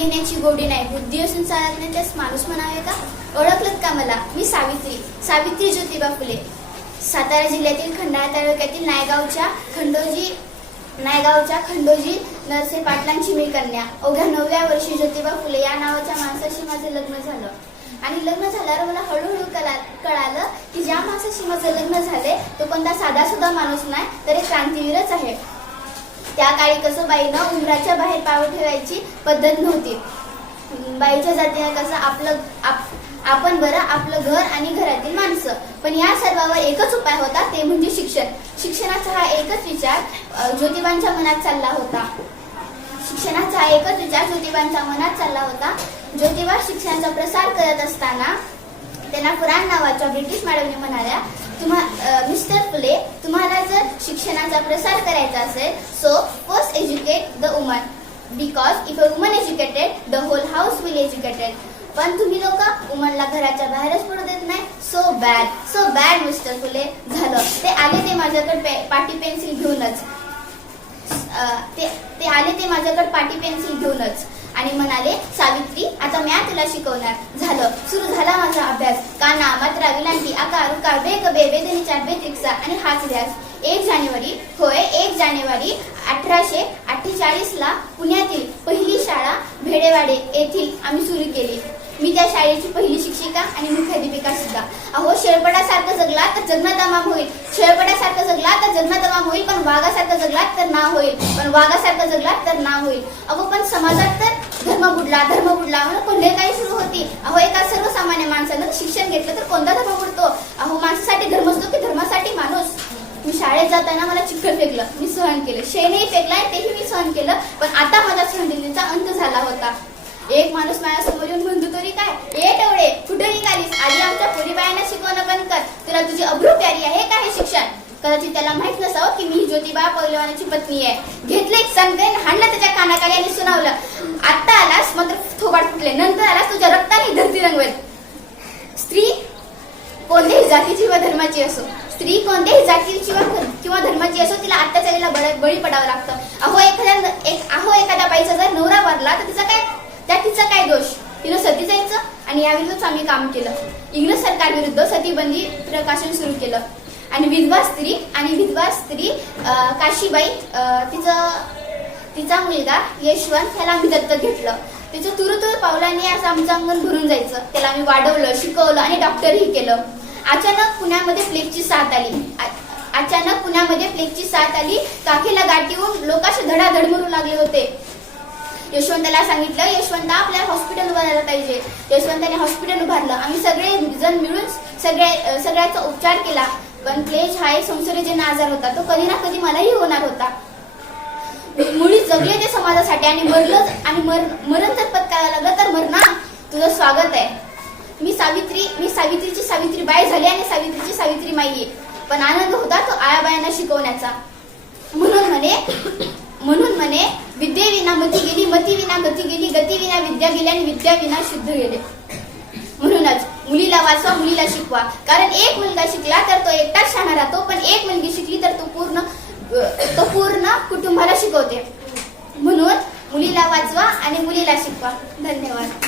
घेण्याची गोडी नाही, बुद्धी असून चालत नाही त्यास माणूस म्हणावे का? ओळखलत का मला? मी सावित्री ज्योतिबा फुले. सातारा जिल्ह्यातील खंडाळा तालुक्यातील नायगावच्या खंडोजी नरसे पाटलांची मी कन्या. अवघ्या 9व्या वर्षी ज्योतिबा फुले या नावाच्या माणसाशी माझे लग्न झालं. आणि लग्न झाल्यावर मला हळूहळू कळालं की ज्या माणसाशी माझं लग्न झाले तो कोणता साधा सुद्धा माणूस नाही, तर एक क्रांतीवीरच आहे. त्या काळी कसं बाईनं उंबराच्या बाहेर पाव ठेवायची पद्धत नव्हती. बाईच्या जातीनं कसं आपण बरं, आपलं घर आणि घरातील माणसं. पण या सर्वावर एकच उपाय होता, ते म्हणजे शिक्षण. शिक्षणाचा हा एकच विचार ज्योतिबांच्या मनात चालला होता. ज्योतिबा शिक्षणाचा प्रसार करत असताना त्यांना फुरान नावाच्या ब्रिटिश मॅडमने म्हणाल्या, मिस्टर फुले, तुम्हाला जर शिक्षणाचा प्रसार करायचा असेल, so first educate the woman, because if a woman educated the whole house will educated. पण तुम्ही लोक वुमनला घराच्या बाहेरच पडू देत नाही. So bad mister Phule. झालं ते आले ते माझ्याकडे पाटी पेन्सिल घेऊनच आणि म्हणाले, सावित्री, आता मी तुला शिकवणार. झालं, सुरू झाला माझा अभ्यास. काना, मात्रा, विलांटी, आकार, उकार, बेग, बेदनी, चार, बेत्रिक्षा आणि हाच ध्यास. 1 जानेवारी 1848 ला पुण्यातील पहिली शाळा भेडेवाडे येथील आम्ही सुरू केली. मी त्या शाळेची पहिली शिक्षिका आणि मुख्याध्यापिका सुद्धा. अहो, शेळपटासारखं जगला तर जगणं तमाम होईल, पण वाघासारखं जगला तर नाव होईल. अहो, पण समाजात तर धर्म बुडला म्हणून कोणत्या काही सुरू होती. अहो, एका सर्वसामान्य माणसानं शिक्षण घेतलं तर कोणता धर्म बुडतो? अहो, माणसासाठी धर्म असतो की धर्मासाठी माणूस? मी शाळेत जाताना मला चिखल फेकलं, मी सहन केलं. शेणही फेकलाय, तेही मी सहन केलं. पण आता माझ्या सहनदिनीचा अंत झाला होता. एक माणूस माझ्यासमोर येऊन म्हणतो तरी काय, ए तेवढे कुठे निघालीस? आधी आमच्या पोरीबायांना शिकवणं बंद कर. तुला तुझी अब्रू प्यारी आहे का हे शिक्षण? कदाचित त्याला माहित नसावं की मी ज्योतिबा पहिलवानाची पत्नी आहे. घेतलं एक संगेन, हाणलं त्याच्या कानाखाली आणि सुनावलं, आता आलास मात्र थोबाड फुटले, नंतर आलास तुझ्या रक्ताने धरती रंगवेल. स्त्री कोणत्याही जातीची व धर्माची असो, किंवा धर्माची असो, तिला आत्ताच्या वेळेला बळी पडावं लागतं. अहो, एखाद्या बाईचा जर नवरा वारला तर तिचा काय दोष? तिनं सती जायचं. आणि याविरुद्धच आम्ही काम केलं. इंग्रज सरकार विरुद्ध सतीबंदी प्रकाशन सुरू केलं. आणि विधवा स्त्री काशीबाई, तिचा मुलगा यशवंत ह्याला आम्ही दत्तक घेतलं. तिचं तुरु पावलाने असं आमचं अंगण भरून जायचं. त्याला आम्ही वाढवलं, शिकवलं आणि डॉक्टरही केलं. अचानक पुण्यामध्ये प्लेगची साथ आली. काखेला गाठी येऊन लोक असे धडाधड मरू लागले होते. यशवंताला सांगितलं, यशवंत, आपल्याला हॉस्पिटल उभारायला पाहिजे. यशवंताने हॉस्पिटल उभारलं. आम्ही सगळे जण मिळून सगळ्याचा उपचार केला. पण प्लेग हा एक संसर्गजन्य आजार होता, तो कधी ना कधी मलाही होणार होता. मुळी जगले ते समाजासाठी आणि मरण जर पत्करायला लागलं तर मरणा, तुझं स्वागत आहे. मी सावित्रीची सावित्रीबाई झाली आणि सावित्रीची सावित्री माई आहे. पण आनंद होता तो आयाबायांना शिकवण्याचा. म्हणून म्हणे, विद्येविना मती गेली, मतीविना गती गेली, गतीविना विद्या गेली आणि विद्याविना शुद्ध गेले. म्हणूनच मुलीला वाचवा, मुलीला शिकवा. कारण एक मुलगा शिकला तर तो एकटाच शहाणा राहतो, पण एक मुलगी शिकली तर तो पूर्ण कुटुंबाला शिकवते. म्हणून मुलीला वाचवा आणि मुलीला शिकवा. धन्यवाद.